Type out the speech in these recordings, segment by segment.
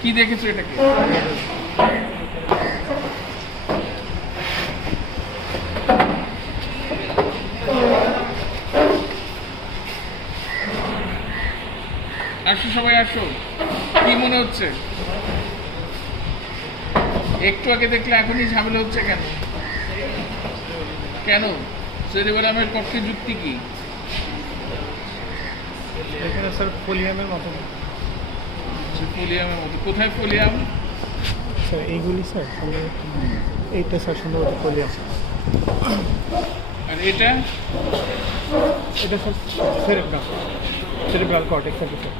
কি দেখেছো এটাকে? আসো সবাই আসো। কি মনে হচ্ছে? একটু আগে দেখলে এখনই ঝামেলা হচ্ছে কেন? কেন? সেরিবেলামের পক্ষে যুক্তি কি? এখানে স্যার ফোলিয়ামের মতো। ফোলিয়ামের মতো? কোথায় ফোলিয়াম? স্যার এইগুলি স্যার এইটা স্যার সম্ভবত ফোলিয়াম। আর এটা? এটা স্যার সেরেব্রাল কর্টেক্স আর কি স্যার।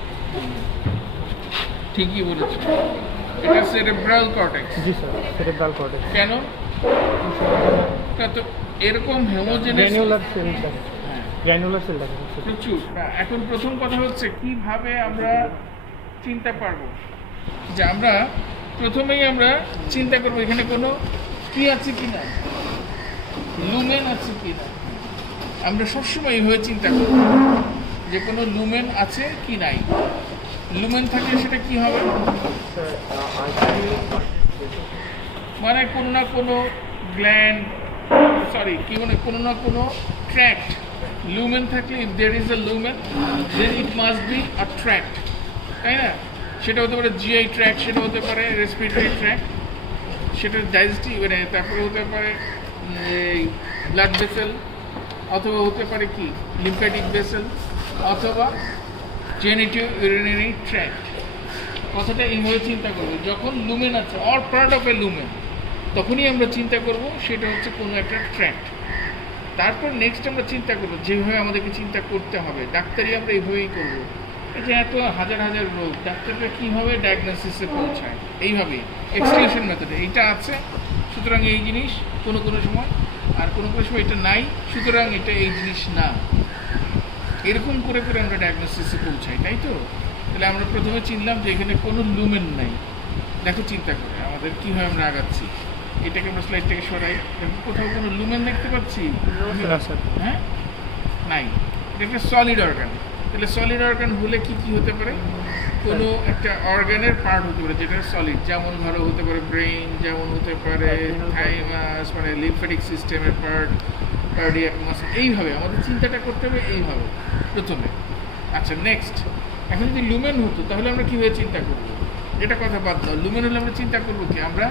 ঠিকই বলেছো, এটা সেরেব্রাল কর্টেক্স। জি স্যার, সেরেব্রাল কর্টেক্স। কেন? তা তো এরকম হোমোজেনাস গ্র্যানুলার সেল থাকে, গ্র্যানুলার সেল থাকে প্রচুর। এখন প্রথম কথা হচ্ছে কিভাবে আমরা চিনতে পারবো যে আমরা প্রথমেই আমরা চিন্তা করবো এখানে কোনো কি আছে কি না, লুমেন আছে কি না। আমরা সবসময় এইভাবে চিন্তা করব যে কোনো লুমেন আছে কি নাই। লুমেন থাকলে সেটা কি হবে, মানে কোনো না কোনো গ্ল্যান্ড, সরি কি মানে কোনো না কোনো ট্র্যাক্ট। লুমেন থাকলে if there is a lumen then it must be a tract, তাই না? সেটা হতে পারে জিআই ট্র্যাক্ট, সেটা হতে পারে রেসপিরেটরি ট্র্যাক্ট, সেটা ডাইজেস্টিভ মানে তারপরে হতে পারে এই ব্লাড ভেসেল, অথবা হতে পারে কি লিম্ফ্যাটিক ভেসেল, অথবা জেনিটিভ ইউরিনারি ট্র্যাক্ট। কথাটা এইভাবে চিন্তা করবো, যখন লুমেন আছে or part of A lumen তখনই আমরা চিন্তা করব সেটা হচ্ছে কোনো একটা ট্র্যাক্ট। তারপর নেক্সট আমরা চিন্তা করবো যেভাবে আমাদেরকে চিন্তা করতে হবে, ডাক্তারি আমরা এইভাবেই করবো। এই যে এত হাজার হাজার রোগ, ডাক্তাররা কীভাবে ডায়াগনোসিসে পৌঁছায় এইভাবেই এক্সক্লুশন মেথডে। এইটা আছে সুতরাং এই জিনিস কোনো কোনো সময়, আর কোনো কোনো সময় এটা নাই সুতরাং এটা এই জিনিস না, এরকম করে করে আমরা ডায়াগনোসিসে পৌঁছাই, তাই তো? তাহলে আমরা প্রথমে চিনলাম যে এখানে কোনো লুমেন নাই। দেখো চিন্তা করে আমাদের কীভাবে আমরা আগাচ্ছি। এটাকে আমরা স্লাইডটাকে সরাই, কোথাও কোনো লুমেন দেখতে পাচ্ছি? হ্যাঁ, নাই। এটা একটা সলিড অর্গান। তাহলে সলিড অর্গান হলে কি কি হতে পারে? কোনো একটা অর্গানের পার্ট হতে পারে যেটা সলিড, যেমন ধরো হতে পারে ব্রেইন, যেমন হতে পারে থাইমাস মানে লিম্ফ্যাটিক সিস্টেমের পার্ট, কার্ডিয়াক মাসল। এইভাবে আমাদের চিন্তাটা করতে হবে এইভাবে প্রথমে। আচ্ছা নেক্সট, এখন যদি লুমেন হতো তাহলে আমরা কীভাবে চিন্তা করবো? এটা কথা বাদ দাও। লুমেন হলে আমরা চিন্তা করবো কি, আমরা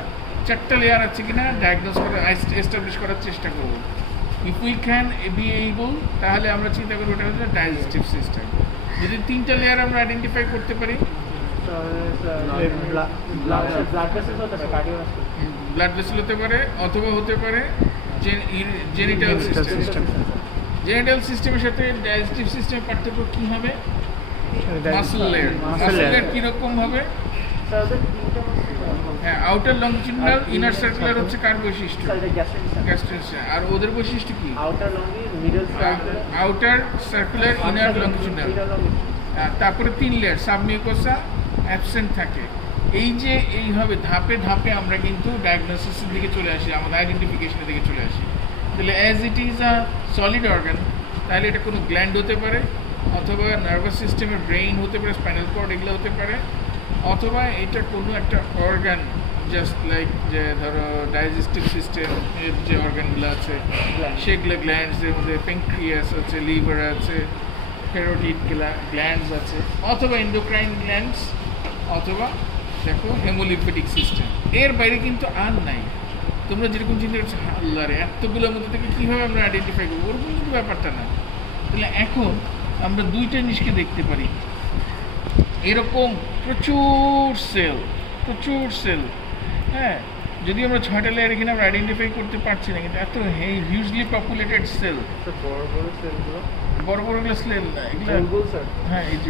চারটা লেয়ার আছে কিনা ডায়াগনোস করা, এস্টাবলিশ করার চেষ্টা করবো। If we can be able তাহলে আমরা চিন্তা করবো এটা হচ্ছে ডাইজেস্টিভ সিস্টেম। যদি তিনটা লেয়ার আমরা আইডেন্টিফাই করতে পারি, ব্লাড ভেসেল হতে পারে, অথবা হতে পারে জেনিটাল সিস্টেম। জেনিটাল সিস্টেমের সাথে ডাইজেস্টিভ সিস্টেমের পার্থক্য কী হবে? Muscle layer. মাসল লেয়ার কীরকম হবে? হ্যাঁ, আউটার লংজিটিউডাল, ইনার সার্কুলার হচ্ছে কার বৈশিষ্ট্য? গ্যাস্ট্রিক। আর ওদের বৈশিষ্ট্য কি? Outer circular, inner longitudinal. তারপরে তিন লেয়ার সাবমিউকোসা অ্যাবসেন্ট থাকে। এই যে এইভাবে ধাপে ধাপে আমরা কিন্তু ডায়াগনোসিসের দিকে চলে আসি, আমাদের আইডেন্টিফিকেশনের দিকে চলে আসি। তাহলে as it is a solid organ, তাহলে এটা কোনো গ্ল্যান্ড হতে পারে, অথবা নার্ভাস সিস্টেমের ব্রেইন হতে পারে, স্পাইনাল কর্ড এগুলো হতে পারে, অথবা এটা কোনো একটা অর্গান জাস্ট লাইক যে ধরো ডাইজেস্টিভ সিস্টেম এর যে অর্গানগুলো আছে সেগুলো গ্ল্যান্ডস, এর মধ্যে প্যানক্রিয়াস আছে, লিভার আছে, প্যারোটিড গ্ল্যান্ডস আছে, অথবা এন্ডোক্রাইন গ্ল্যান্ডস, অথবা দেখো হেমোলিম্ফেটিক সিস্টেম। এর বাইরে কিন্তু আর নাই। তোমরা যেরকম চিন্তা করছো আল্লাহ রে এতগুলোর মধ্যে থেকে কীভাবে আমরা আইডেন্টিফাই করবো, ওরকম কিন্তু ব্যাপারটা না। তাহলে এখন আমরা দুইটা জিনিসকে দেখতে পারি, এরকম প্রচুর সেল। হ্যাঁ, যদি আমরা 6টা লেয়ার এখানে আমরা আইডেন্টিফাই করতে পারছি না, কিন্তু এত হিউজলি পপুলেটেড সেল, বড় বড়গুলো সেল না এগুলো। হ্যাঁ, এই যে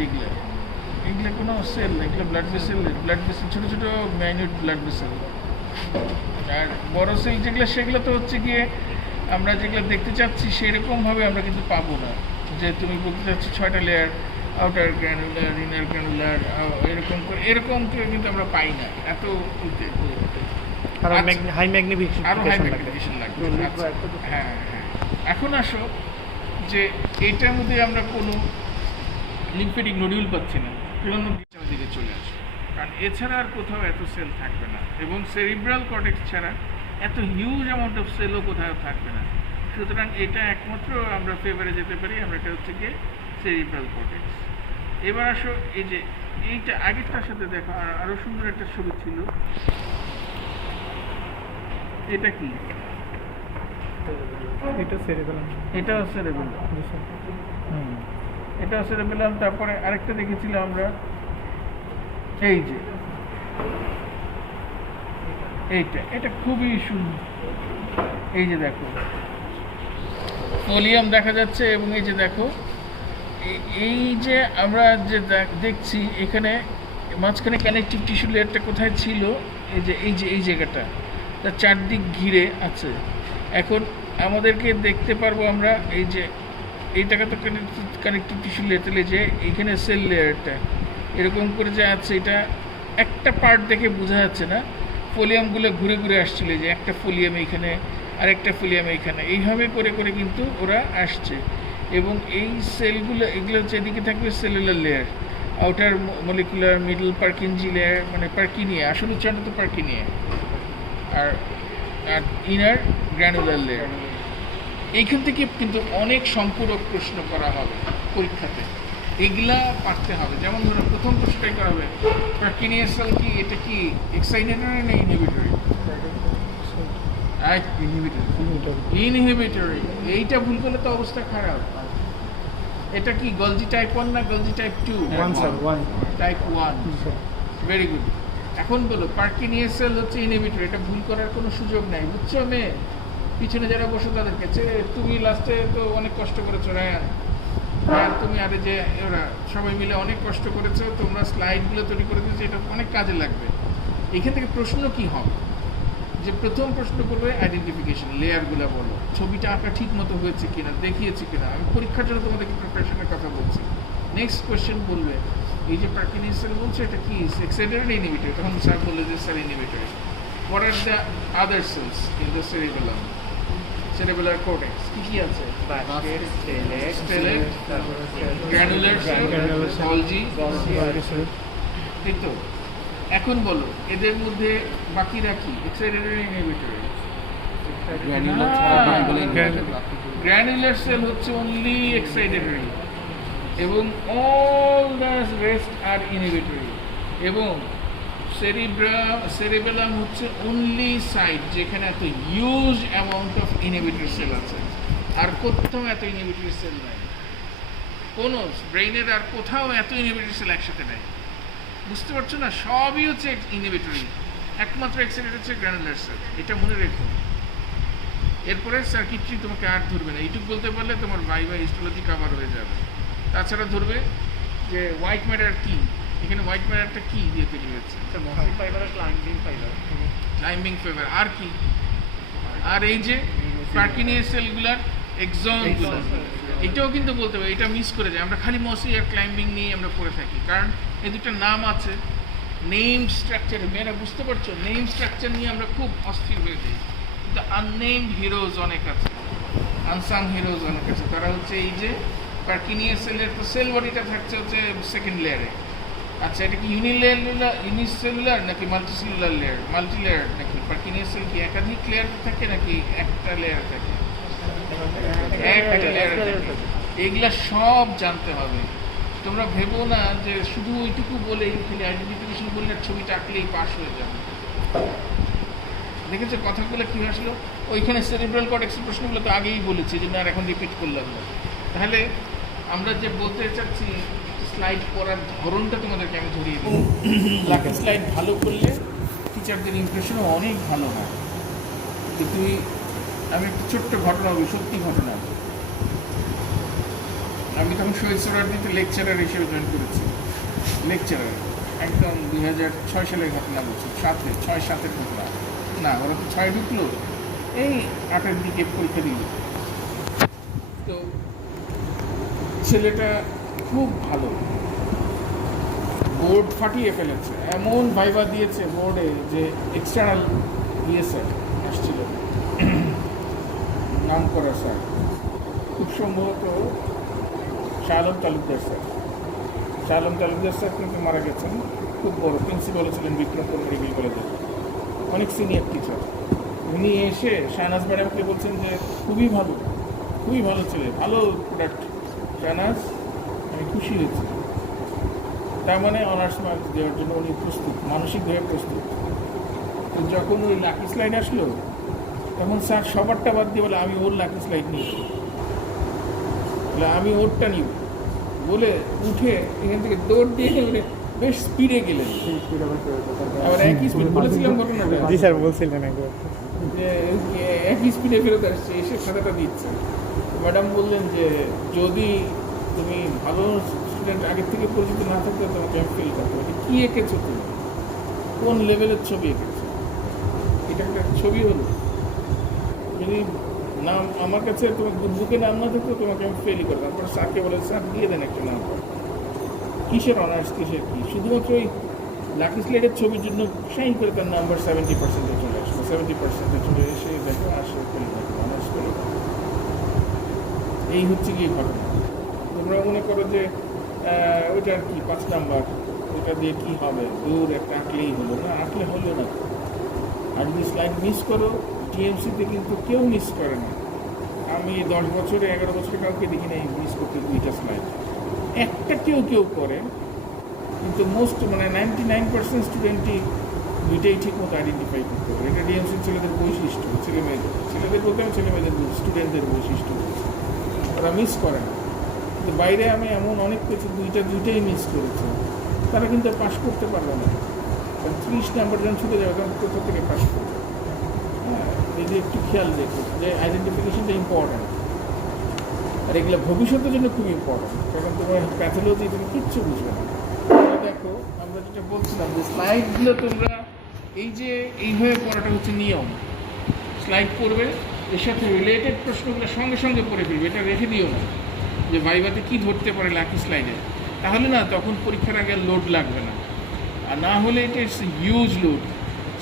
এগুলো কোনো সেল না, এগুলো ব্লাড ভেসেল, ছোটো ছোটো মাইনিউট ব্লাড ভেসেল। আর বড় সেল যেগুলো সেগুলো তো হচ্ছে গিয়ে আমরা যেগুলো দেখতে চাচ্ছি সেরকমভাবে আমরা কিন্তু পাবো না। যে তুমি বলতে চাচ্ছি 6টা layer, outer granular, inner granular, এরকম করে কিন্তু আমরা পাই না। এত আরো হাই ম্যাগনিফিকেশন লাগবে। হ্যাঁ, এখন আসো যে এইটার মধ্যে আমরা কোনো লিম্ফেটিক নোডিউল পাচ্ছি না, সেজন্য দিকে চলে আসে। কারণ এছাড়া আর কোথাও এত সেল থাকবে না, এবং সেরিব্রাল কর্টেক্স ছাড়া এত হিউজ অ্যামাউন্ট অফ সেলও কোথাও থাকবে না। সুতরাং এটা একমাত্র আমরা ফেভারে যেতে পারি, আমরা এটা হচ্ছে গিয়ে সেরিব্রাল কর্টেক্স। এবার আসো এই যে এইটা আগেরটার সাথে দেখো, আর আরও সুন্দর একটা ছবি ছিল। এটা কি? এটা সেরিবেলাম। এটাও সেরিবেলাম। এটাও সেরিবেলাম। তারপরে আরেকটা দেখেছিলাম আমরা, এই যে এইটা, এটা খুবই সুন্দর। এই যে দেখো ফোলিয়াম দেখা যাচ্ছে, এবং এই যে দেখো এই যে আমরা যে দেখছি এখানে মাঝখানে কানেকটিভ টিস্যু লেয়ারটা কোথায় ছিল, এই জায়গাটা তার চারদিক ঘিরে আছে। এখন আমাদেরকে দেখতে পারবো আমরা এই যে এইটাকে তো কানেকটিভ টিস্যু লেয়ার, তাহলে যে এইখানে সেল লেয়ারটা এরকম করে যে আছে, এটা একটা পার্ট দেখে বোঝা যাচ্ছে না। ফোলিয়ামগুলো ঘুরে ঘুরে আসছিল, যে একটা ফোলিয়াম এইখানে আর একটা ফোলিয়াম এইখানে, এইভাবে করে করে কিন্তু ওরা আসছে। এবং এই সেলগুলো, এগুলো হচ্ছে এদিকে থাকবে cellular layer, outer molecular, middle Purkinje layer, মানে পার্কিনিয়া, আসলে উচ্চারণ তো পার্কিনিয়া, আর আর ইনার গ্র্যানুলার লেয়ার। এইখান থেকে কিন্তু অনেক সম্পূরক প্রশ্ন করা হবে পরীক্ষাতে, এগুলা পারতে হবে। যেমন ধরো প্রথম প্রশ্নটাই করা হবে, পার্কিনিয়া সেল কি, এটা কি এক্সাইটেটরি না ইনহিবিটরি? ইনহিবিটরি। এইটা ভুল করলে তো অবস্থা খারাপ। এটা কি গলজি টাইপ 1 না Golgi type 2? 1 sir, 1 type 1। Very good. এখন বলো পার্কিনিয়া সেল হচ্ছে ইনহিবিটর, এটা ভুল করার কোনো সুযোগ নাই, বুঝছো মেয়ে? পিছনে যারা বসে তাদের কাছে, তুমি লাস্টে তো অনেক কষ্ট করেছো রায়ান, তুমি আরে যে ওরা সবাই মিলে অনেক কষ্ট করেছো, তোমরা স্লাইডগুলো তৈরি করে দিয়েছো, এটা অনেক কাজে লাগবে। এখান থেকে প্রশ্ন কি হবে, যে প্রথম প্রশ্ন করবে আইডেন্টিফিকেশন, লেয়ারগুলো বলো, ছবিটা আঁকা ঠিক মতো হয়েছে কিনা, দেখিয়েছি কিনা। আমি পরীক্ষার জন্য তোমাদেরকে প্রিপারেশনের কথা বলছি। নেক্সট কোয়েশ্চেন বলবে, এই যে পার্কিনিয়া সেল বলছে এটা কি এক্সাইটেটরি ইনহিবিটর? তখন স্যার বললে যে sir inhibitory. What are the other cells in the cerebellum, cerebellar cortex? কি আছে? স্টেলেট, গ্র্যানুলার সেল, গলজি, ঠিক তো? এখন বলো এদের মধ্যে বাকিরা কি, এক্সাইটেটরি ইনহিবিটরি? গ্র্যানুলার সেল হচ্ছে অনলি এক্সাইটেটরি, এবং all the rest are inhibitory. এবং সেরিবেলাম হচ্ছে অনলি সাইট যেখানে এত huge amount of inhibitory cell আছে, আর কোথাও এত ইনহিবিটরি সেল নাই। কোনো ব্রেইনের আর কোথাও এত ইনহিবিটরি সেল একসাথে নেই, বুঝতে পারছো না? সবই হচ্ছে ইনহিবিটরি, একমাত্র এক্সাইটেটরি হচ্ছে গ্র্যানুলার সেল, এটা মনে রেখো। এরপরে সার্কিটরি তোমাকে আর ধরবে না, এইটুকু বলতে পারলে তোমার ভাইভা হিস্টোলজি কাভার হয়ে যাবে। তাছাড়া ধরবে যে হোয়াইট ম্যাটার কি, এখানে হোয়াইট ম্যাটারটা কি দিয়ে তৈরি হয়েছে? Climbing fibre. আর কি? আর এই যে পার্কিনিয়া সেলগুলার এক্সনগুলো, এটাও কিন্তু বলতে হবে, এটা মিস করে যায়। আমরা খালি মসি আর ক্লাইম্বিং নিয়ে আমরা পড়ে থাকি, কারণ এই দুটো নাম আছে, নেম স্ট্রাকচার। মেয়েরা বুঝতে পারছো, নেম স্ট্রাকচার নিয়ে আমরা খুব অস্থির হয়ে যাই। কিন্তু আননেমড হিরোজ অনেক আছে, আনসাং হিরোজ অনেক আছে। তারা হচ্ছে এই যে পার্কিনিয়া সেলের তো সেল বডিটা থাকছে হচ্ছে সেকেন্ড লেয়ারে। আচ্ছা, এটা কি ইউনিসেলুলার নাকি মাল্টিসেলুলার লেয়ার, মাল্টি লেয়ার নাকি? পার্কিনিয়া সেল কি একাধিক লেয়ার থাকে নাকি একটা লেয়ার থাকে? একটা লেয়ার থাকে। এগুলা সব জানতে হবে। তোমরা ভেবো না যে শুধু ওইটুকু বলেই, খালি আইডেন্টিফিকেশন বললে ছবিটা আঁকলেই পাস হয়ে যাবে। দেখেছো কথাগুলো কী আসলো? ওইখানে সেরিব্রাল কর্টেক্সের প্রশ্নগুলো তো আগেই বলেছি, যে না আর এখন রিপিট করলাম না। তাহলে আমরা যে বলতে চাচ্ছি, স্লাইড করার ধরনটা তোমাদেরকে আমি ধরিয়ে দিই। লাকি স্লাইড ভালো করলে টিচারদের ইমপ্রেশনও অনেক ভালো হয়। তো আমি একটা ছোট্ট ঘটনা বলি, সত্যি ঘটনা। আমি তখন শহীদ সোহরাওয়ার্দীতে লেকচারার হিসেবে জয়েন করেছি, লেকচারার একদম 2006 সালের ঘটনা বলছি, 6-7-এর ঘটনা না, ওরা তো 6 ঢুকলো, এই 8-এর দিকে পরীক্ষা দিল। তো ছেলেটা খুব ভালো, বোর্ড ফাটিয়ে ফেলেছে, এমন ভাইবা দিয়েছে বোর্ডে যে এক্সটার্নাল স্যার আসছিল, নাম করা স্যার, খুব সম্ভবত শাহ আলম তালুকদার স্যার। শাহ আলম তালুকদার স্যার কিন্তু মারা গেছেন, খুব বড় প্রিন্সিপালও ছিলেন বিক্রমপুর মেডিকেল কলেজে, অনেক সিনিয়র টিচার। উনি এসে শাহনাজ ম্যাডামকে বলছেন যে খুবই ভালো ছেলে, ভালো প্রোডাক্ট শাহনাজ, আমি খুশি হয়েছি। তার মানে অনার্স মার্কস দেওয়ার জন্য উনি প্রস্তুত, মানসিকভাবে প্রস্তুত। তো যখন ওই লাকি স্লাইড আসলো তখন স্যার সবারটা বাদ দিয়ে বলে আমি ওর লাকি স্লাইড নিই, বলে আমি ওরটা নিব বলে উঠে এখান থেকে দৌড় দিয়ে মানে বেশ স্পিডে গেলেন। আবার একই স্পিড বলেছিলাম ঘটনাটা, জি স্যার বলছিলেন একবার যে একই স্পিডে ফেরত আসছে, এসে খাতাটা দিচ্ছে। ম্যাডাম বললেন যে যদি তুমি ভালো স্টুডেন্ট আগের থেকে পরিচিত না থাকতে তোমাকে আমি ফেল করতে পারি। কী এঁকেছো তুমি, কোন লেভেলের ছবি এঁকেছো, এটা একটা ছবি হলো। যদি নাম আমার কাছে তোমার বুকে নাম না থাকতো তোমাকে আমি ফেলই করতাম। তারপর স্যারকে বলে স্যার দিয়ে দেন একটা নাম, কিসের অনার্স কিসের কী, শুধুমাত্র ওই লাকি স্লাইডের ছবির জন্য সাইন করে তার নাম্বার 70% চলে আসলো। 70% চলে এসে দেখো আসে অনার্স করে। এই হচ্ছে কি ঘটনা। তোমরা মনে করো যে ওইটা আর কি 5 নাম্বার, ওইটা দিয়ে কী হবে, দূর একটা আঁকলেই হলো না, আঁকলে হলো না। আর যদি স্লাইড মিস করো, টিএমসিতে কিন্তু কেউ মিস করে না। আমি 10 বছরে 11 বছরে কাউকে দেখি না এই মিস করতে 2টা স্লাইড। একটা কেউ করে, কিন্তু মোস্ট মানে 99% স্টুডেন্টই 2টাই ঠিক মতো আইডেন্টিফাই করতে পারে। এটা ডিএমসির ছেলেদের বৈশিষ্ট্য, ছেলেদের বলতে আমি ছেলেমেয়েদের স্টুডেন্টদের বৈশিষ্ট্য বলছি, ওরা মিস করে না। কিন্তু বাইরে আমি এমন অনেক কিছু 2টাই মিস করেছে, তারা কিন্তু পাস করতে পারবে না। কারণ 30 নাম্বার যখন ছুটে যাবে তখন কোথা থেকে পাস করবে। হ্যাঁ, এই যে একটু খেয়াল রেখো যে আইডেন্টিফিকেশনটা ইম্পর্ট্যান্ট, আর এগুলো ভবিষ্যতের জন্য খুব ইম্পর্ট্যান্ট। কারণ তোমার প্যাথোলজি তুমি কিচ্ছু বুঝবে না। দেখো আমরা যেটা বলছিলাম যে স্লাইডগুলো তোমরা এই যে এইভাবে পড়াটা হচ্ছে নিয়ম। স্লাইড পড়বে, এর সাথে রিলেটেড প্রশ্নগুলো সঙ্গে সঙ্গে পড়ে ফেলবে, এটা রেখে দিও না যে ভাইভাতে কী ধরতে পারে লাকি স্লাইডে, তাহলে না তখন পরীক্ষার আগে লোড লাগবে না। আর না হলে এটা ইটস হিউজ লোড।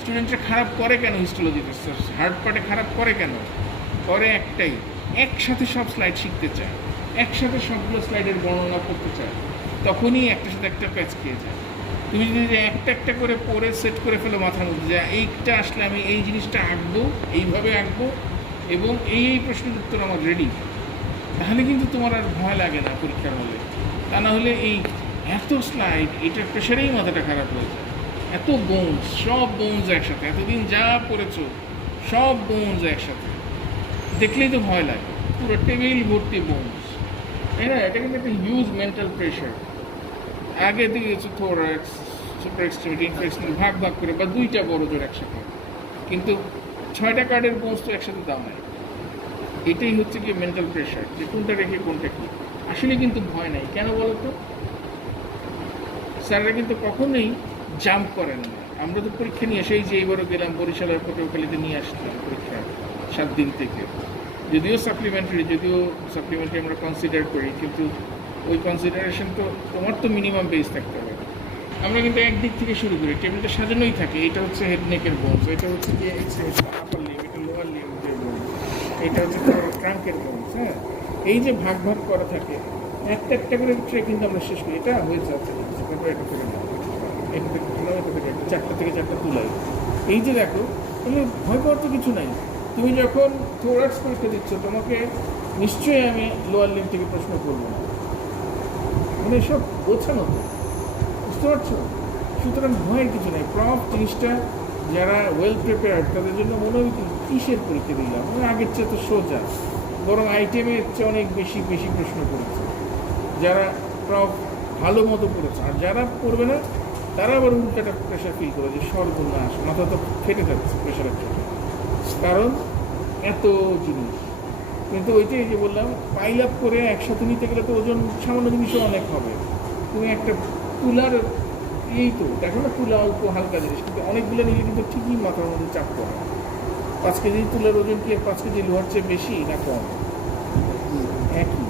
স্টুডেন্টরা খারাপ করে কেন হিস্টোলজিতে, হার্ড পার্টে খারাপ করে কেন, করে একটাই, একসাথে সব স্লাইড শিখতে চায়, একসাথে সবগুলো স্লাইডের বর্ণনা করতে চায়, তখনই একটার সাথে একটা প্যাচ খেয়ে যায়। তুমি যদি একটা একটা করে পড়ে সেট করে ফেলো মাথার মধ্যে যে এইটা আসলে আমি এই জিনিসটা আঁকবো, এইভাবে আঁকবো এবং এই প্রশ্নের উত্তর আমার রেডি, তাহলে কিন্তু তোমার আর ভয় লাগে না পরীক্ষার হলে। তা না হলে এই এত স্লাইড, এটার প্রেশারেই মাথাটা খারাপ হয়ে যায়। এত বোনস, সব বোনস একসাথে, এতদিন যা পড়েছো সব বোনস একসাথে, দেখলেই তো ভয় লাগে। পুরো টেবিল ভর্তি বোনস, তাই না? এটা কিন্তু একটা হিউজ মেন্টাল প্রেশার। আগে দিয়ে গেছে থোরাক্স, সুপার এক্সট্রিমিটি, ইনফ্লেক্সিবল ভাগ করে বা 2টা বড় জোর একসাথে, কিন্তু 6টা কার্ডের বোনস তো একসাথে দাম নাই। এটাই হচ্ছে কি মেন্টাল প্রেশার, যে কোনটা রেখে কোনটা কী। আসলে কিন্তু ভয় নাই, কেন বলো তো? স্যাররা কিন্তু কখনোই জাম্প করেন না। আমরা তো পরীক্ষা নিয়ে সেই যে এইবারও গেলাম বরিশালের পটুয়াখালীতে নিয়ে আসলাম পরীক্ষা 7 দিন থেকে, যদিও সাপ্লিমেন্টারি আমরা কনসিডার করি, কিন্তু ওই কনসিডারেশন তো তোমার তো মিনিমাম বেস থাকতে হবে। আমরা কিন্তু একদিক থেকে শুরু করি, টেবিলটা সাজানোই থাকে। এটা হচ্ছে হেড নেকের বোনস, এটা হচ্ছে কি আপার লিম, এটা লোয়ার লিমের বোনস, এটা হচ্ছে ট্রাঙ্কের বোনস। হ্যাঁ, এই যে ভাগ করা থাকে, একটা একটা করে ট্রে কিন্তু আমরা শেষ করি। এটা হয়ে যাচ্ছে, তারপর এটা করে নেওয়া, এটা থেকে তুলাও, এটা থেকে 4টা থেকে 4টা তুলাই। এই যে দেখো, তাহলে ভয় পাওয়ার তো কিছু নাই। তুমি যখন থোরাক্স পরীক্ষা দিচ্ছ, তোমাকে নিশ্চয়ই আমি লোয়ার লিম থেকে প্রশ্ন করবো না, মানে সব গোছানো তো, বুঝতে পারছো? সুতরাং ভয়ের কিছু নেই। প্রফ জিনিসটা যারা ওয়েল প্রিপেয়ার্ড তাদের জন্য মনে হয় কিসের পরীক্ষা দিলাম, মানে আগের চেয়ে তো সোজা, বরং আইটেমের চেয়ে অনেক বেশি প্রশ্ন করেছে যারা প্রফ ভালো মতো করেছে। আর যারা করবে না তারা আবার উল্টাটা প্রেশার ফিল করে যে সর্বনাশ, মাথা তো ফেটে যাচ্ছে প্রেশারের জন্য, কারণ এত জিনিস। কিন্তু ওইটাই যে বললাম, পাইল আপ করে একসাথে নিতে গেলে তো ওজন সামান্য জিনিসও অনেক হবে। তুমি একটা তুলার, এই তো দেখো না, তুলা অল্প হালকা জিনিস, কিন্তু অনেকগুলো নিলে কিন্তু ঠিকই মাথার মধ্যে চাপ পড়ে। 5 কেজি তুলার ওজন কি 5 কেজি লোহার চেয়ে বেশি না কম? একই,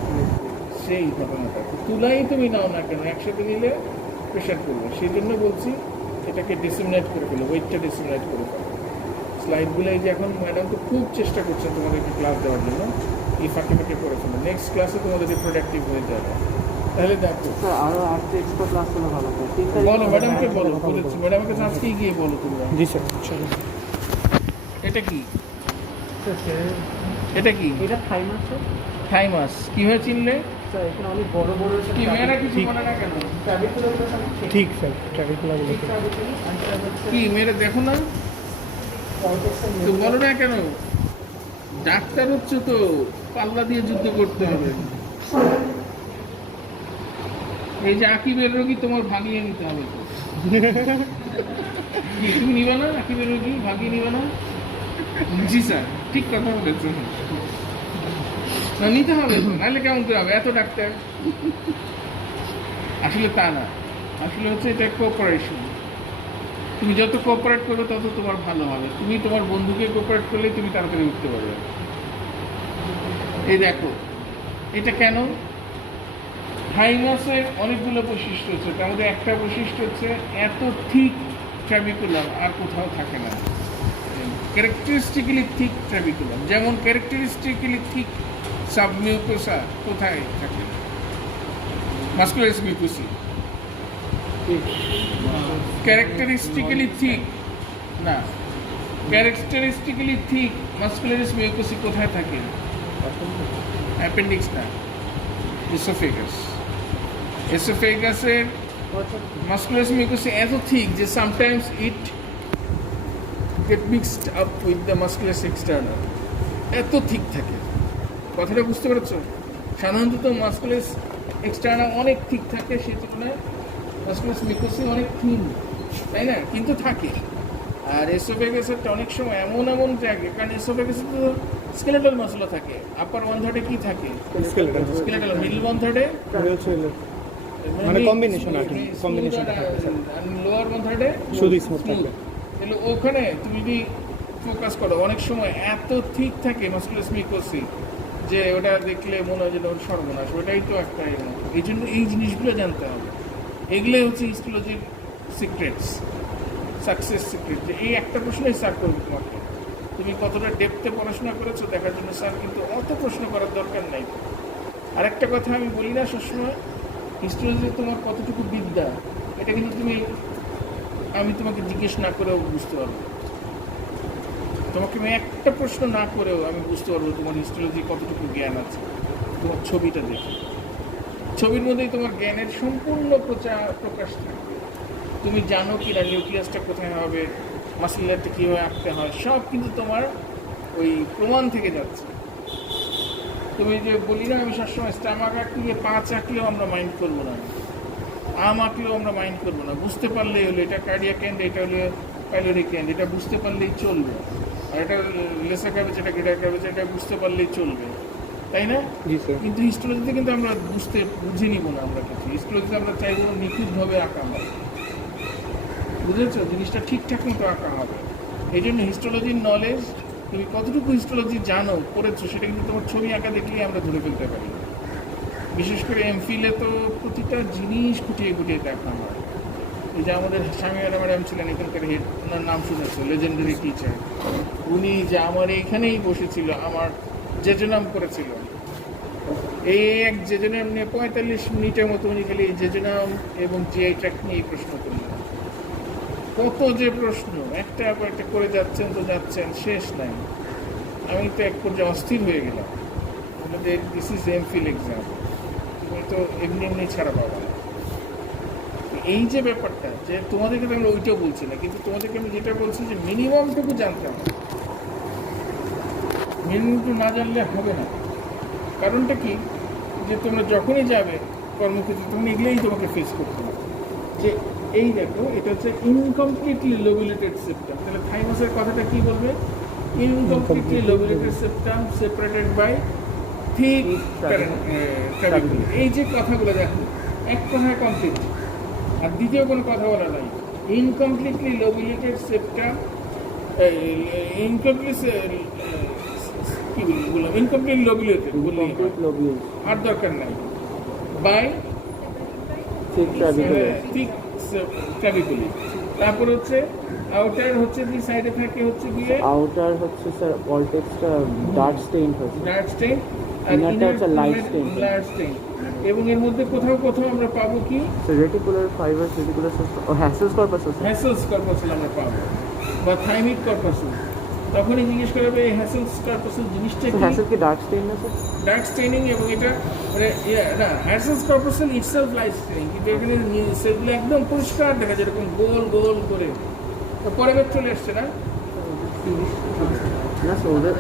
সেই ঘটনাটা। তুলাই তুমি নাও না কেন, একসাথে নিলে প্রেশার পড়বে। সেই জন্য বলছি এটাকে ডিসিমিনেট করে ফেলো, ওয়েটটা ডিসিমিনেট করে ফেলো। স্লাইডগুলো এই যে এখন ম্যাডাম তো খুব চেষ্টা করছেন তোমাদেরকে ক্লাস দেওয়ার জন্য, এই ফাঁকে করে ফেলো। নেক্সট ক্লাসে তোমাদেরকে প্রোডাক্টিভ হয়ে যাবে। তাহলে দেখো স্যার আরও আজকে এক্সট্রা ক্লাস হলে ভালো হয় 3 তারিখ বলো ম্যাডামকে বলো বলেছি ম্যাডামের কাছে আজকেই গিয়ে বলো তোমরা জি স্যার চলো এটা কি এটা কি এটা থাইমাস স্যার থাইমাস কিভাবে চিনলে স্যার এখানে অনেক বড় বড় কি মেয়েরা কিছু বলে না কেন ঠিক স্যার ট্রাফিকগুলো কি মেয়েরা দেখো না তো বলো না কেন ডাক্তার হচ্ছে তো পাল্লা দিয়ে যুদ্ধ করতে হবে এই যে আকিবের রোগী তোমার ভাগিয়ে নিতে হবে তো কি তুমি নিবে না আকিবের রোগী ভাগিয়ে নিবে না জি স্যার ঠিক কথা বলেছেন না নিতে হবে তো নাহলে কেমন করে হবে এত ডাক্তার আসলে তা না আসলে হচ্ছে এটা কোঅপারেশন তুমি যত কোঅপারেট করবে তত তোমার ভালো হবে তুমি তোমার বন্ধুকে কোঅপারেট করলে তুমি তাড়াতাড়ি উঠতে পারবে এই দেখো এটা কেন থাইমাসের অনেকগুলো বৈশিষ্ট্য হচ্ছে তার মধ্যে একটা বৈশিষ্ট্য হচ্ছে এত ঠিক ট্রাবিকুলাম আর কোথাও থাকে না ক্যারেক্টারিস্টিক্যালি ঠিক ট্রাবিকুলাম যেমন ক্যারেক্টারিস্টিক্যালি ঠিক সাবমিউকোসা কোথায় থাকে মাস্কুলারিস মিউকোসি ক্যারেক্টারিস্টিক্যালি ঠিক না ক্যারেক্টারিস্টিক্যালি ঠিক মাস্কুলারিস মিউকোসি কোথায় থাকে অ্যাপেন্ডিক্স না এসোফেগাস এসোফেগাসের মাস্কুলারিস মিউকোসি এত ঠিক যে sometimes it gate mixed up with the muscularis external এত ঠিক থাকে কথাটা বুঝতে পেরেছো সাধারণত মাস্কুলারিস এক্সটার্নাল অনেক ঠিক থাকে সেই তুলনায় মাস্কুলারিস মিউকোসি অনেক থিন তাই না কিন্তু থাকে আর এসোফেগাসেরটা অনেক সময় এমন এমন জায়গায় কারণ এসোফেগাসে তো স্কেলেটাল মাসলা থাকে আপার ওয়ান থার্ডে কি থাকে স্কেলেটাল মিডল ওয়ান থার্ডে মানে কম্বিনেশন আর কি কম্বিনেশন আর লোয়ার ওয়ান থার্ডে শুধু স্মুথ থাকবে তাহলে ওখানে তুমি যদি ফোকাস করো অনেক সময় এত ঠিক থাকে মাস্কুলারিস মিউকোসি যে ওটা দেখলে মনে হয় যে ওর সর্বনাশ ওটাই তো একটা এই জন্য এই জিনিসগুলো জানতে হবে এগুলোই হচ্ছে হিস্টোলজির সিক্রেটস সাকসেস সিক্রেট যে এই একটা প্রশ্নই স্যার করবে তোমাকে তুমি কতটা ডেপথে পড়াশোনা করেছো দেখার জন্য স্যার কিন্তু অত প্রশ্ন করার দরকার নাই আরেকটা কথা আমি বলি না সবসময় হিস্টোলজি তোমার কতটুকু বিদ্যা এটা কিন্তু আমি তোমাকে জিজ্ঞেস না করেও বুঝতে পারবো তোমাকে আমি একটা প্রশ্ন না করেও আমি বুঝতে পারবো তোমার হিস্টোলজি কতটুকু জ্ঞান আছে তোমার ছবিটা দেখে ছবির মধ্যেই তোমার জ্ঞানের সম্পূর্ণ প্রকাশ থাকবে তুমি জানো কি না নিউক্লিয়াসটা কোথায় হবে মাসেলটা কীভাবে আঁকতে হয় সব কিন্তু তোমার ওই প্রমাণ থেকে যাচ্ছে তুমি যে বলি না আমি সবসময় স্টামাক আঁকলে পাঁচ আঁকলেও আমরা মাইন্ড করবো না আম আঁকলেও আমরা মাইন্ড করবো না বুঝতে পারলেই হলো এটা কার্ডিয়াক এন্ড এটা হলো প্যালোরিক এন্ড এটা বুঝতে পারলেই চলবে আর এটা লেসা ক্যাবেজ এটা গ্রেটার ক্যাবেজ এটা বুঝতে পারলেই চলবে তাই না কিন্তু হিস্টোলজিতে কিন্তু আমরা বুঝে নিব না আমরা কিছু হিস্টোলজিতে আমরা চাইবো নিখুঁতভাবে আঁকা হয় বুঝেছো জিনিসটা ঠিকঠাক মতো আঁকা হবে এই জন্য হিস্টোলজির নলেজ তুমি কতটুকু হিস্টোলজি জানো পড়েছো সেটা কিন্তু তোমার ছবি আঁকা দেখলেই আমরা ধরে ফেলতে পারি বিশেষ করে এমফিলে তো প্রতিটা জিনিস খুঁটিয়ে খুঁটিয়ে দেখা হয় এই যে আমাদের স্বামীরা ম্যাডাম ছিলেন এখানকার হেড ওনার নাম শুনেছো লেজেন্ডারি টিচার উনি যে আমার এইখানেই বসেছিল আমার জেজনাম করেছিল এই এক জেজনাম নিয়ে 45 মিনিটের মতো উনি খালি জেজনাম এবং জিআই ট্র্যাক নিয়ে প্রশ্ন করলেন কত যে প্রশ্ন একটা পর একটা করে যাচ্ছেন তো যাচ্ছেন শেষ নাই আমি তো এক পর্যায়ে অস্থির হয়ে গেলাম আমাদের দিস ইজ এমফিল এক্সাম তুমি তো এমনি এমনি ছাড়া পাবা না এই যে ব্যাপারটা যে তোমাদেরকে তো আমরা ওইটাও বলছি না কিন্তু তোমাদেরকে আমি যেটা বলছি যে মিনিমামটুকু জানতে হবে মিনিমামটুকু না জানলে হবে না কারণটা কি যে তোমরা যখনই যাবে কর্মক্ষেত্রে তখন এগুলোই তোমাকে ফেস করতে হবে যে এই দেখো এটা হচ্ছে ইনকমপ্লিটলি লোবুলেটেড সেপ্টাম তাহলে থাইমাসের কথাটা কি বলবে ইনকমপ্লিটলি লোবুলেটেড সেপ্টাম সেপারেটেড বাই ঠিক ট্রাবিকুলি এই যে কথাগুলো দেখো এক কথায় কমপ্লিট আর দ্বিতীয় কোনো কথা বলা নাই ইনকমপ্লিটলি লোবুলেটেড সেপ্টাম ইনকমপ্লিট কি বলবো ইনকমপ্লিট লোবুলেটেড আর দরকার নাই বাই ঠিক ট্রাবিকুলি তারপর হচ্ছে আউটার হচ্ছে যে সাইডে থাকে হচ্ছে দিয়ে আউটার হচ্ছে স্যার ভলটেক্সটা ডার্ক স্টেইন হচ্ছে ডার্ক স্টেইন আর ইনারটা হচ্ছে লাইট স্টেইন লাইট স্টেইন এবং এর মধ্যে কোথাও কোথাও আমরা পাবো কি So reticular fibers, reticular system, ও Hassel's corpuscle স্যার। হ্যাসেলস কর্পাসেল আমরা পাবো বা থাইমিক কর্পাসেল। তখনই জিজ্ঞেস করবে এই হ্যাসেলস কর্পাসেল জিনিসটা So কি, Hassel কি ডার্ক স্টেইন না স্যার? ডার্ক স্টেনিং, এবং এটা মানে না হ্যাসেলস কর্পাসেল ইটসেলফ লাইট স্টেনিং, কিন্তু এখানে সেগুলো একদম পরিষ্কার দেখা যায় এরকম গোল গোল করে। তো পরে বের চলে এসছে না না স্যার ওদের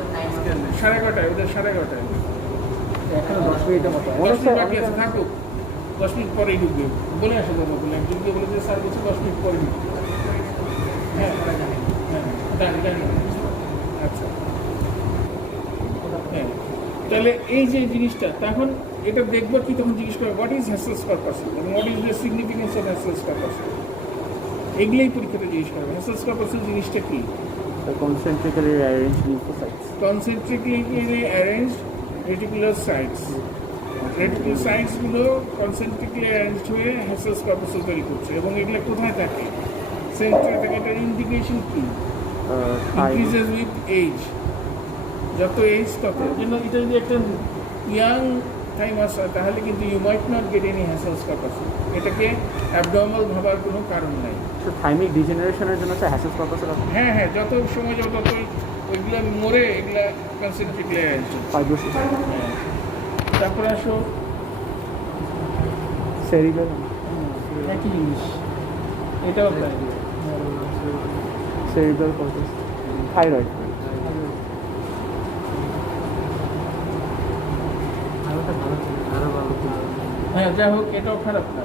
11:30, ওদের 11:30 এখনো 10 মিনিটের মতো। 10 মিনিট বাকি আছে, থাকুক 10 মিনিট পরেই ঢুকবে বলে আসো বাবা, বলে একজনকে বলে যে স্যার বলছে 10 মিনিট পরে ঢুকবে। হ্যাঁ ডান আচ্ছা হ্যাঁ। তাহলে এই যে জিনিসটা তখন এটা দেখবো কি, তখন জিজ্ঞেস করবে হোয়াট ইজ হ্যাসেলস কর্পাসেল এবং what is the significance of হ্যাসেলস corpuscle, এগুলোই পরীক্ষাতে জিজ্ঞেস করবে। হ্যাসেলস কর্পাসেল জিনিসটা কি? concentrically arranged lymphocytes. Concentrically arrange reticular sites, reticular সাইটসগুলো কনসেন্ট্রিকলি অ্যারেঞ্জড হয়ে হ্যাসেলস কর্পাসেল তৈরি করছে। এবং এগুলো কোথায় থাকে? সেন্টারে থাকে। এটার ইন্ডিকেশন কি? ইনক্রিজেস উইথ এজ, যত এজ তত। জন্য এটা যদি একটা ইয়াং থাইমাস হয় তাহলে কিন্তু you might not get any Hassall's corpuscle. এটাকে অ্যাবডর্মাল ভাবার কোনো কারণ নাই। So thymic degeneration এর জন্য স্যার Hassel's corpuscle হ্যাঁ হ্যাঁ, যত সময় যত ওইগুলো মরে এগুলা কনসেন্ট্রিকলি অ্যারেঞ্জ। fibrosis. তারপরে আসো Cerebral. একই জিনিস, এটাও তাই। Cerebral cortex. Thyroid. হ্যাঁ যাই হোক, এটাও খারাপ না।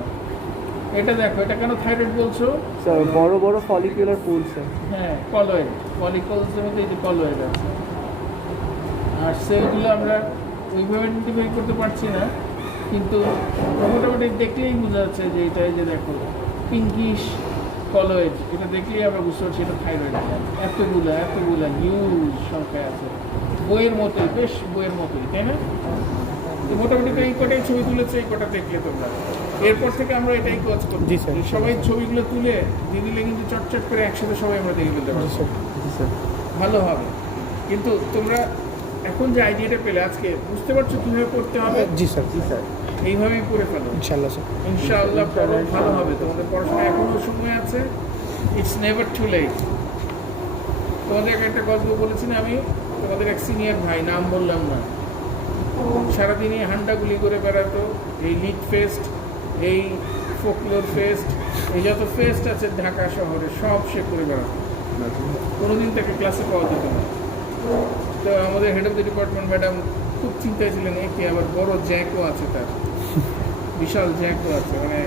এটা দেখো, এটা কেন থাইরয়েড বলছো? So বড় বড় follicular pools স্যার। হ্যাঁ কলয়েড, ফলিকলসের মধ্যে এই যে কলয়েড আছে। আর সেলগুলো আমরা ওইভাবে আইডেন্টিফাই করতে পারছি না, কিন্তু মোটামুটি দেখলেই বোঝা যাচ্ছে যে এটা, এই যে দেখো পিঙ্কিশ কলয়েড, এটা দেখলেই আমরা বুঝতে পারছি এটা থাইরয়েড। এতগুলা হিউজ সংখ্যায় আছে, বইয়ের মতোই, বেশ বইয়ের মতোই, তাই না? তো মোটামুটি তো এই কটাই ছবি তুলেছে, এই কটা দেখলে তোমরা। এরপর থেকে আমরা এটাই কাজ করছি, জি স্যার। সবাই ছবিগুলো তুলে দিয়ে দিলে কিন্তু চটচট করে একসাথে সবাই আমরা দেখে ফেলতে পারবো, জি স্যার। ভালো হবে। কিন্তু তোমরা এখন যে আইডিয়াটা পেলে আজকে, বুঝতে পারছো কীভাবে করতে হবে? জি স্যার। জি স্যার। এইভাবেই করে ফেলো ইনশাল্লাহ স্যার। ইনশাআল্লাহ, পড়ো, ভালো হবে। তোমাদের পড়াশোনা এখনও সময় আছে, ইটস নেভার টু লেট। তোমাদেরকে একটা গল্প বলেছি না আমি, তোমাদের এক সিনিয়র ভাই, নাম বললাম না, সারাদিনই হান্ডাগুলি করে বেড়াতো। এই লিড ফেস্ট, এই ফোকলোর ফেস্ট, এই যত ফেস্ট আছে ঢাকা শহরে সব সে করে বেড়াতো। কোনোদিন তাকে ক্লাসে পাওয়া যেত না। তো আমাদের head of the department madam খুব চিন্তায় ছিলেন, একে আবার বড় জ্যাকও আছে, তার বিশাল জ্যাকও আছে, মানে